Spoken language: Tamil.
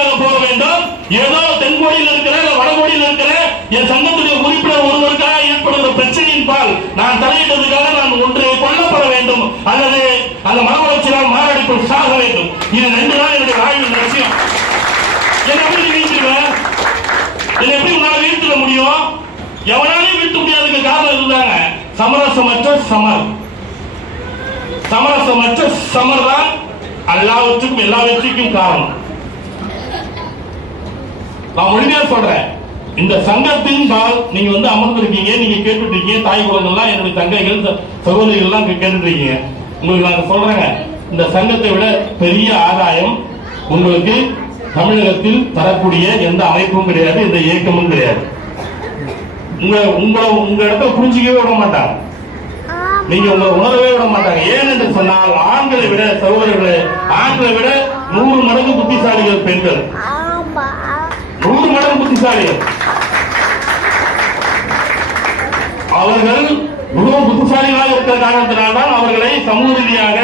எதற்காக போக வேண்டும். ஏதோ தென்கோடியில் இருக்கிற இல்ல வடகோடியில் இருக்கிற என் சங்கத்துடைய உறுப்பினர் ஒருவருக்காக ஏற்படுகிற பிரச்சனையின் பால் நான் தலையிட்டதுக்காக நான் ஒன்று கொல்லப்பட வேண்டும். அல்லது அந்த மன உளைச்சலால் சாக வேண்டும். இது ரெண்டு தான் என்னுடைய வாழ்வின் லட்சியம். என்ன எப்படி நீ வீழ்த்திடுவேன் எப்படி உங்களால் வீழ்த்திட முடியும்? எவனாலையும் வீழ்த்த முடியாதுக்கு காரணம் இருந்தாங்க சமரசமற்ற சமர். சமரசமற்ற சமர் தான் எல்லாவற்றுக்கும் எல்லாவற்றுக்கும் காரணம். நான் முழுமையா சொல்றேன். இந்த சங்கத்தின் பால் நீங்க வந்து அமர்ந்திருக்கீங்க நீங்க கேட்டுட்டு இருக்கீங்க தாய் குழந்தைலாம் என்னுடைய தங்கைகள் சகோதரிகள் எல்லாம் கேட்டுட்டு இருக்கீங்க உங்களுக்கு நான் சொல்றேங்க இந்த சங்கத்தை விட பெரிய ஆதாயம் உங்களுக்கு தமிழகத்தில் தரக்கூடிய எந்த அமைப்பும் கிடையாது எந்த இயக்கமும் கிடையாது. உங்க உங்களை உங்க இடத்த புரிஞ்சிக்கவே விட மாட்டாங்க. நீங்க உங்களை உணரவே விட மாட்டாங்க. ஏன் என்று சொன்னால் ஆண்களை விட சகோதரர்களை ஆண்களை விட நூறு மடங்கு புத்திசாலிகள் பெண்கள். நூறு மடங்கு புத்திசாலிகள் அவர்கள் மிகவும் புத்திசாலிகளாக இருக்கிற காரணத்தினால்தான் அவர்களை சமூக ரீதியாக